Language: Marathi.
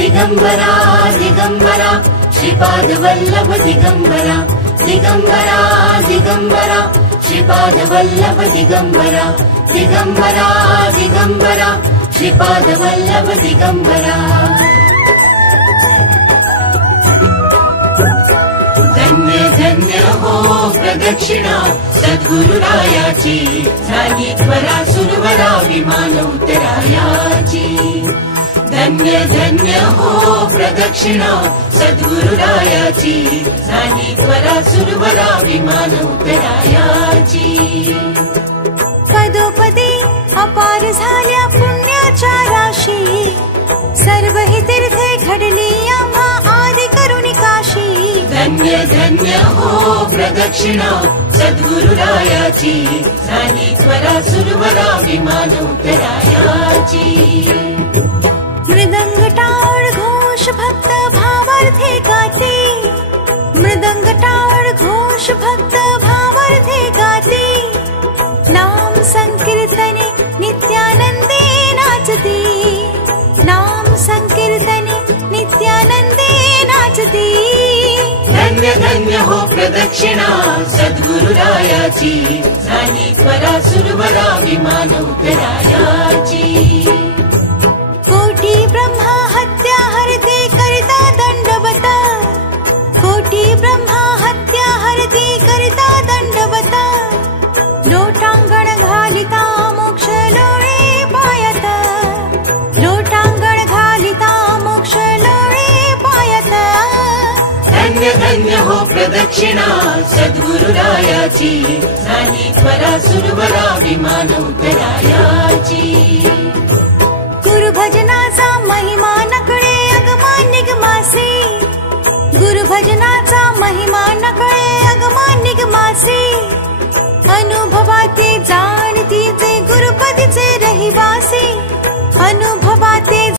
दिगंबरा दिगंबरा श्रीपाद वल्लभ दिगंबरा दिगंबरा दिगंबरा श्रीपाद वल्लभ दिगंबरा दिगंबरा दिगंबरा श्रीपाद वल्लभ दिगंबरा। धन्य धन्य हो प्रदक्षिणा सद्गुरुरायाची झाली त्वरा सुरवरा विमान उतरायाची। धन्य धन्य हो प्रदक्षिणा सद्गुरुरायाची झाली त्वरा सुरवरा विमान उतरायाची। पदोपदी अपार झाल्या पुण्याच्या राशी सर्व ही तीर्थे घडली आम्हा आदि करुणी काशी। धन्य धन्य हो प्रदक्षिणा सद्गुरुरायाची झाली त्वरा सुरवरा विमान उतरायाची। मृदंग टाळ घोष भक्त भावार्थे गाते मृदंग टाळ घोष भक्त भावार्थे गाते। नाम संकीर्तने नित्यानंदे नाचते नाम संकीर्तने नित्यानंदे नाचते। धन्य धन्य हो प्रदक्षिणा सद्गुरुरायाची झाली त्वरा सुरवरा विमान उतरायाची। कोटी ब्रह्मा हत्या हरते करता दंडवत कोटी ब्रह्मा हत्या हरते करता दंडवत। लोटांगण घालिता मोक्ष लोळे पायत लोटांगण घालिता मोक्ष लोळे पायत। धन्य धन्य हो प्रदक्षिणा सद्गुरुरायाची झाली त्वरा सुरवरा विमान उतरायाची। गुरुभजनाचा महिमा नकळे अगमा निगमासी गुरुभजनाचा महिमा नकळे अगमा निगमासी।